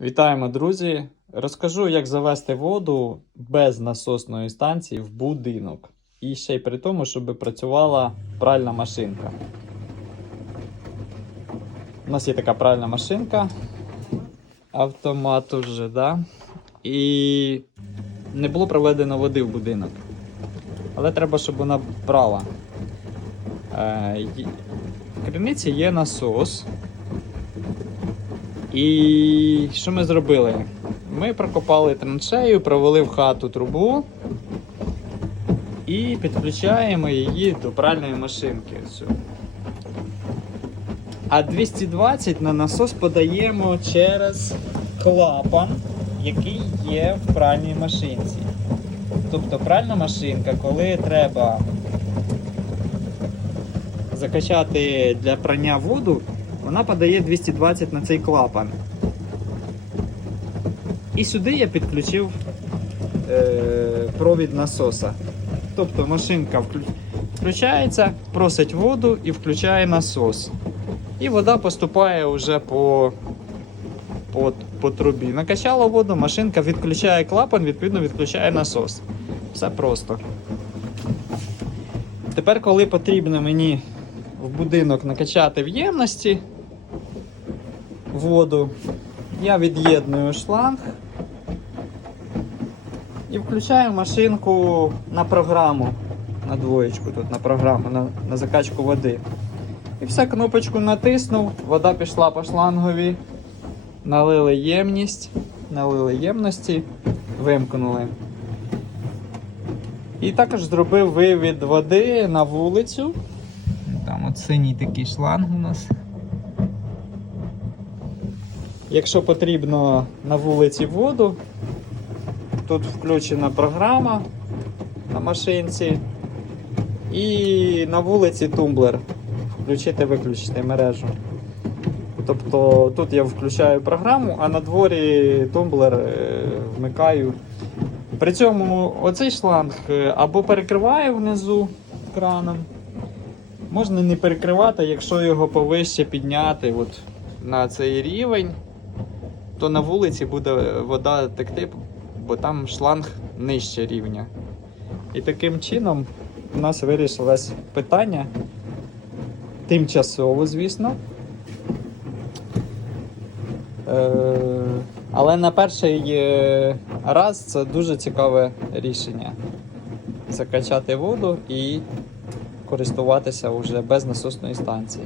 Вітаємо, друзі! Розкажу, як завести воду без насосної станції в будинок. І ще й при тому, щоб працювала пральна машинка. У нас є така пральна машинка. Автомат уже, да? І не було проведено води в будинок. Але треба, щоб вона брала. Е, в криниці є насос. І що ми зробили? Ми прокопали траншею, провели в хату трубу і підключаємо її до пральної машинки. А 220 на насос подаємо через клапан, який є в пральній машинці. Тобто пральна машинка, коли треба закачати для прання воду, вона подає 220 на цей клапан. І сюди я підключив е, провід насоса. Тобто машинка включається, просить воду і включає насос. І вода поступає вже по, по, по трубі. Накачала воду, машинка відключає клапан, відповідно відключає насос. Все просто. Тепер, коли потрібно мені в будинок накачати в ємності воду, я від'єдную шланг і включаю машинку на програму. На двоєчку тут на програму, на, на закачку води. І все, кнопочку натиснув, вода пішла по шлангові, налили ємність, налили ємності, вимкнули. І також зробив вивід води на вулицю. Там от синій такий шланг у нас. Якщо потрібно на вулиці воду, тут включена програма на машинці. І на вулиці тумблер. Включити-виключити мережу. Тобто тут я включаю програму, а на дворі тумблер е, вмикаю. При цьому оцей шланг е, або перекриває внизу краном. Можна не перекривати, якщо його повище підняти от на цей рівень, то на вулиці буде вода текти, бо там шланг нижче рівня. І таким чином у нас вирішилось питання. Тимчасово, звісно. Е, але на перший е, раз це дуже цікаве рішення. Закачати воду і користуватися вже без насосної станції.